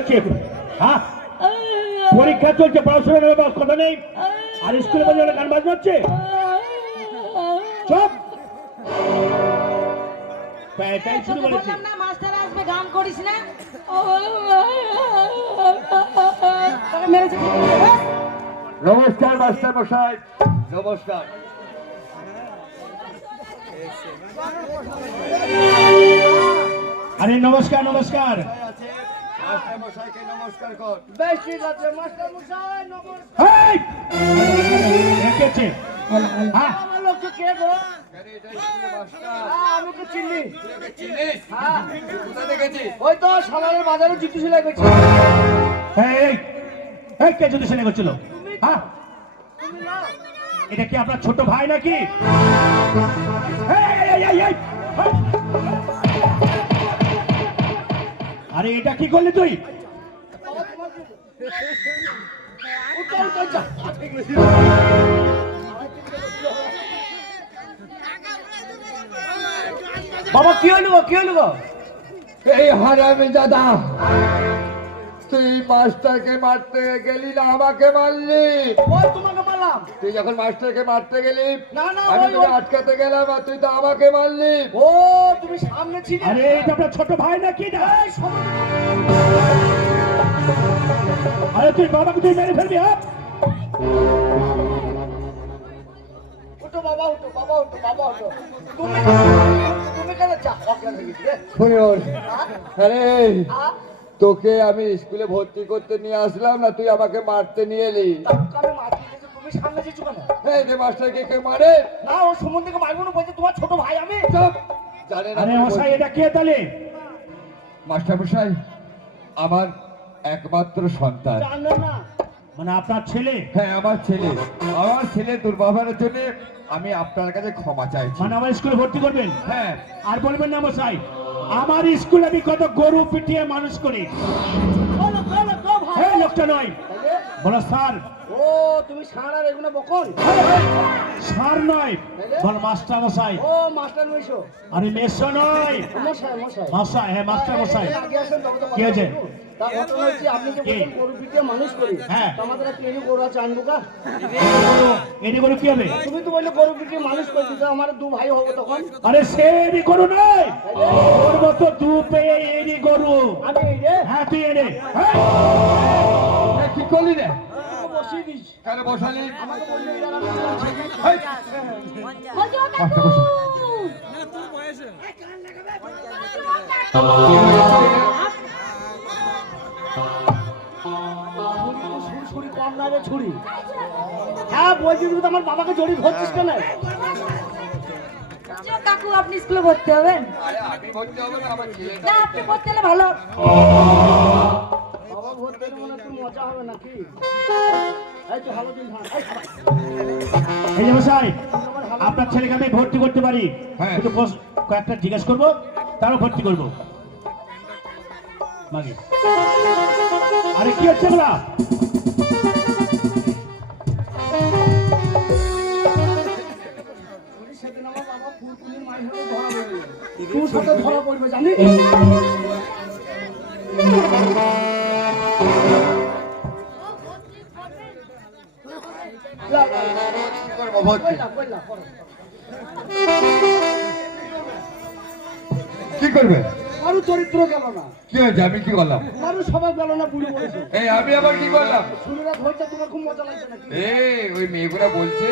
হচ্ছে? হ্যাঁ, পরীক্ষা চলছে, পড়াশোনা নেবে কথা নেই, আর স্কুলে বাজে গান বাজনা হচ্ছে। চুপ। তাই শুরু করেছি না, মাস্টার আসবে, গান করিস না। নমস্কার মাস্টার মশাই, নমস্কার। আরে নমস্কার নমস্কার। মাস্টার মশাইকে নমস্কার কর। বেশ ঠিক আছে মাস্টার মশাই, নমস্কার। এই! রেখেছে। হ্যাঁ, আমার লোক কে গো? আরে এটা স্কুলে মাস্টার। আমি তো চিনি। তুই ওকে চিনিস? হ্যাঁ, কোথায় দেখেছিস? ওই তো সালারের বাজারে জুতো সেলাই করছি। এই এই, এই কে যদি সেনে করছিল? হ্যাঁ, তুমি না? এটা কি আপনার ছোট ভাই নাকি? এই, এই, এই, এই, এই! আরে এটা কি করলি তুই? উঠো, উঠো, যা। বাবা কি হইল গো, কি হইল গো? এই হারামি দাদা, তুই মাস্টারকে মারতে গেলি না আমাকে মারলি? ওই তোমাকে মারলাম। তুই যখন মাস্টারকে মারতে গেলি না, না, আমি ওই, তোকে ওই। আটকাতে গেলাম আর তুই তো আমাকে মারলি। ও তুমি সামনে ছিলে। আরে এটা আপনার ছোট ভাই নাকি না? এই, সময় নেই। আরে তুই বাবাকে তুই মেরে ফেলবি? হ্যাঁ, উঠো বাবা, উঠো বাবা, উঠো বাবা, উঠো। তুমি তুমি কেন চা অজ্ঞান হয়ে গেছিলে? শুনুন, আরে হ্যাঁ? তোকে আমি স্কুলে ভর্তি করতে নিয়ে আসলাম না তুই আমাকে মারতে নিয়ে এলি? তাকে আমি মারতে গেছি, তুমি সামনে যেছো কেন? এই যে মাস্টারকে কে মারে? না, ও সুমন থেকে মারবো না, বলছে তোমার ছোট ভাই আমি। চুপ! জানেন আরে আপনি মশাই এটা কে তাহলে? মাস্টার মশাই আমার একমাত্র সন্তান। জানো না? মানে আপনার ছেলে? হ্যাঁ আমার ছেলে দুর্ব্যবহারের জন্য আমি আপনার কাছে ক্ষমা চাইছি। মানে আমার স্কুলে ভর্তি করবেন? হ্যাঁ, আর বলবেন না মশাই, আমার স্কুলে আমি কত গরু পিটিয়ে মানুষ করি। বলো, বলো, গো ভাই। এই লোকটা নয়, তাইলে? বলো স্যার। ও তুমি সারার এগুলো বকন। স্যার নয়, বল মাস্টার মশাই। ও মাস্টার নইছো। আরে মেসো নয়, মশাই, মশাই। মশাই। হ্যাঁ মাস্টার মশাই। আগে আসেন তবে তো কি কথা হয়েছে? বলবো। তা ঘটনা হচ্ছে আপনি যে কি? বলেন গরু পিটিয়ে মানুষ করি। হ্যাঁ। তো আমাদের একটা এনে গরু আছে আনবো কা? এটি গরু কি হবে? তুমি তো বললে গরু পিটিয়ে মানুষ করছি, তো আমার দু ভাই হবো তখন। আরে সে এরি গরু নয়, ওর মতো দু পেয়ে এরি গরু। আমি এই রে হ্যাঁ তুই এনে। হ্যাঁ। এ কি করলি রে? বসিয়ে দিস। কেন বসালি? আমাকে বললে এবার আমি বলছি। হেই, মাস্টার মশাই। ছুরি কম না রে ছুরি। হ্যাঁ বলছি, তুই তো আমার বাবাকে জড়ি ধরছিস কেন? কাকু আপনি স্কুলে ভর্তি হবেন? আরে আমি ভর্তি হবো না, আমার ছেলে। না, আপনি ভর্তি হলে ভালো। বাবা ভর্তি হলে মনে একটু মজা হবে নাকি? এই তো ভালো দিন ধান। এই সবাই। এই যে মশাই, আপনার ছেলেকে আমি ভর্তি করতে পারি, হ্যাঁ। কিন্তু কয়েকটা জিজ্ঞেস করবো, তারও ভর্তি করবো। মাগে। আরে কি হচ্ছে বলা? সেদিন আমার বাবা ফুলকুলির মাই হয়ে ধরা পড়বে। তোর সাথে ধরা পড়বে জানিস? লা, লা, লা। কি করবো ভর্তি? কইলা, কইলা, করো। কি করবে? কারো চরিত্র গেল না, কি হয়েছে? আমি কি করলাম? কারো স্বভাব গেল না, বুড়ি বলেছে। এই আমি আবার কি করলাম? শুনিরা ধরতে তোমার খুব মজা লাগছে নাকি? ওই মেয়েগুলা বলছে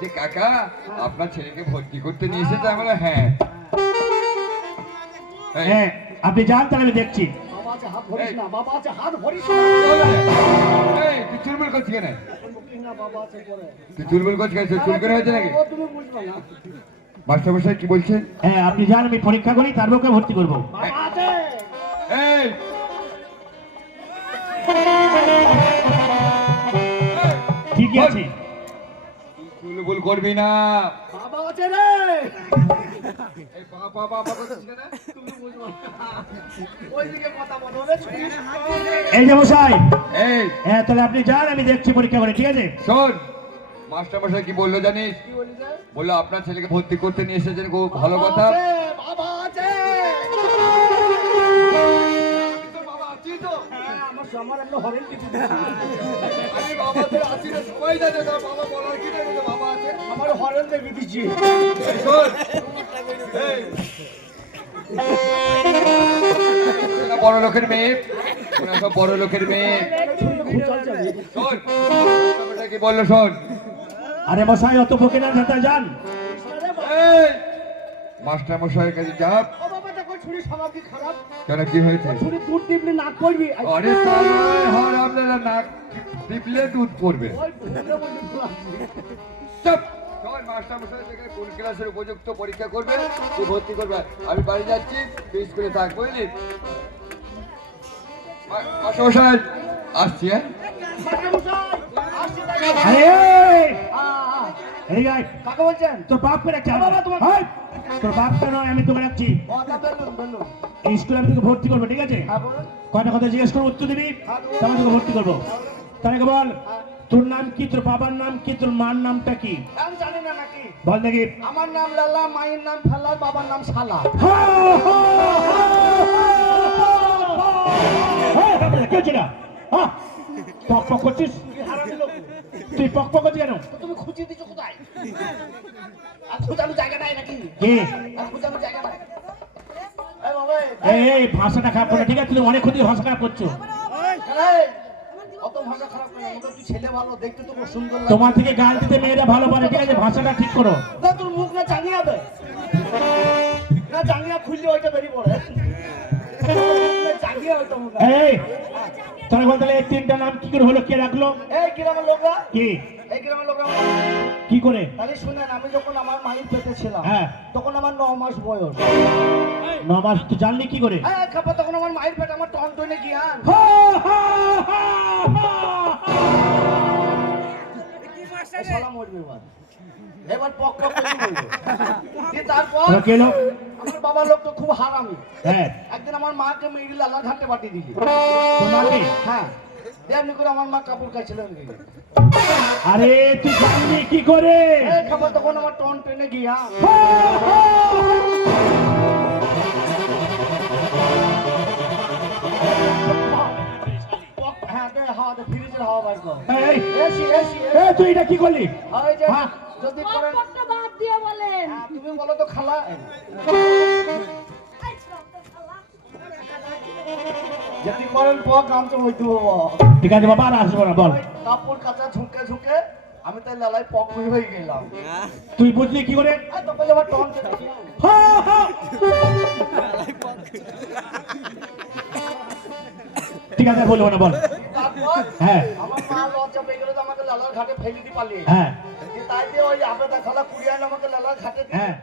যে কাকা আপনার ছেলেকে ভর্তি করতে নিয়ে এসেছে। আমরা হ্যাঁ। এই, হ্যাঁ আপনি যান, তাহলে আমি দেখছি। বাবা আছে হাত ধরিস না, বাবা আছে হাত ধরিস না। এই, তুই চুলবুল করছিস কেন? এখন বকিস না, বাবা আছে পরে। তুই চুলবুল করছিস কেন? চুল করে হয়েছে নাকি? ও তুমি বুঝবে না। মাস্টার মশাই কি বলছেন? হ্যাঁ আপনি যান, আমি পরীক্ষা করি, তারপর ওকে ভর্তি করবো। বাবা আছে। এই ঠিকই আছে। চুলবুল করবি না। বাবা আছে রে। এই বাবা বাবা করছিস কেন? তুমি বুঝবে না। ওইদিকে কথা বলো রে, শুনিস? এই যে মশাই, এই হ্যাঁ তাহলে আপনি যান, আমি দেখছি পরীক্ষা করে, ঠিক আছে? শোন, মাস্টার মশাই কি বললো জানিস? কি বলি রে? বললো আপনার ছেলেকে ভর্তি করতে নিয়ে এসেছেন, খুব ভালো বাবা কথা। আছে, বাবা আছে। তোর বাবা আছিস তো? হ্যাঁ, হরেন কিছু দিচ্ছি। আমি বাবাদের আছি না, সবাই জানে না, বাবা বলার কি জানে যে বাবা আছে। আমার হরেন দেবী দিচ্ছি। এই শোন, এই। এরা বড় লোকের মেয়ে, ওরা সব বড় লোকের মেয়ে। শোন, ব্যাপারটা কি বললো শোন। আরে মশাই অত বকে না ঝাঁটা যান। এই, মাস্টার মশাইয়ের কাছে যাব। ও বাবা দেখো ছুরি স্বভাব কি খারাপ। কেন কি হয়েছে? ছুরি দুধ টিপলে নাক পড়বি। আরে তা নয়, হর আপনারা নাক টিপলে দুধ পড়বে। ওই ভুলে বলে দিলাম। চুপ! শোন, মাস্টার মশাই থেকে কোন ক্লাসের উপযুক্ত পরীক্ষা করবে, তুই ভর্তি করবে। আমি বাড়ি যাচ্ছি, তুই স্কুলে থাক, বুঝলি? মাস্টার মশাই আসছি, হ্যাঁ? মাস্টারমশাই, আসছি তাই। আরে এই গাই কাকে বলছেন? তোর বাপ কে রাখছে? বাবা, তোমার- হাই! তোর বাপটা নয়, আমি তোকে রাখছি। ও তা বেলুন বেলুন। এই স্কুলে আমি তোকে ভর্তি করবো, ঠিক আছে? হ্যাঁ বলুন। কয়টা কথা জিজ্ঞেস করবো, উত্তর দিবি, তাহলে তোকে ভর্তি করবো। তাহলে বল, তোর নাম কি, তোর বাবার নাম কি, তোর মার নামটা কি? আমি জানি না নাকি। বল দেখি। আমার নাম লালা, মায়ের নাম ফালা, বাবার নাম শালা। কেউ ছিল? হ্যাঁ, পক পক করছিস? তুই পক পক করছিস কেন? তো তুমি খুঁজে দিছো কোথায়? আর খোঁজানোর জায়গা নাই নাকি? কি? আর খোঁজানোর জায়গা নাই। এই বাবা, এই ভাষাটা খারাপ করো, ঠিক আছে? তুমি অনেক ক্ষতি ভাষা খারাপ করছো। এই, অত ভাষা খারাপ করে না, তুই ছেলে ভালো, দেখতে তো খুব সুন্দর লাগে। তোমার থেকে গাল দিতে মেয়েরা ভালো পারে, ঠিক আছে? ভাষাটা ঠিক করো। না তোর মুখ না জাঙ্গিয়া হবে, না জাঙ্গিয়া খুললে ওইটা বেরিয়ে পড়ে। জাঙ্গিয়া হয়তো মুখ। এই তাহলে বল, তাহলে এই তিনটা নাম কি করে হলো, কে রাখলো? এই গ্রামের লোকরা, কি এই গ্রামের লোকরা কি করে? তাহলে শুনেন, আমি যখন আমার মায়ের পেটে ছিলাম, হ্যাঁ। তখন আমার 9 মাস বয়স। 9 মাস তুই জানলি কি করে? হ্যাঁ খাপা, তখন আমার মায়ের পেটে আমার টন টনে জ্ঞান। এই শালা মরবে এবার। এবার পক পক করে বলবে। দিয়ে তারপর তোরা কে লোক? আমার বাবার লোক তো খুব হারামি। হ্যাঁ, একদিন আমার মাকে মেরে লালা ঘাটে পাঠিয়ে দিলি। তোমাকে? হ্যাঁ, এমনি করে আমার মা কাপড় কাছিল। আরে তুই জানলি কি করে? এই খাবার তখন আমার টন টেনে গিয়া। হ্যাঁ দে, হাওয়া দে, ফ্রিজের হাওয়া বার কর। এই, এসি এসি এই, তুই এটা কি করলি? ওই যে হ্যাঁ। যদি করেন, পকপকটা বাদ দিয়ে বলেন। হ্যাঁ, তুমি বলো তো খালা। যদি করেন পক গামছা হইতে হবো। ঠিক আছে বাবা, আর আসবো না, বল। ওই কাপড় কাচা ঝুঁকে ঝুঁকে আমি তাই লালাই পক হয়ে গেলাম। তুই বুঝলি কি করে? আর তখন আমার টন টেনে গিয়া। ঠিক আছে, বলবো না, বল। তারপর হ্যাঁ, আমার মা লজ্জা পেয়ে গেল যে আমাকে লালার ঘাটে ফেলে দিয়ে পালিয়ে। হ্যাঁ, তাই দিয়ে ওই আবেদা খালা কুড়িয়ে আনলো আমাকে লালার ঘাটে দিয়ে। হ্যাঁ।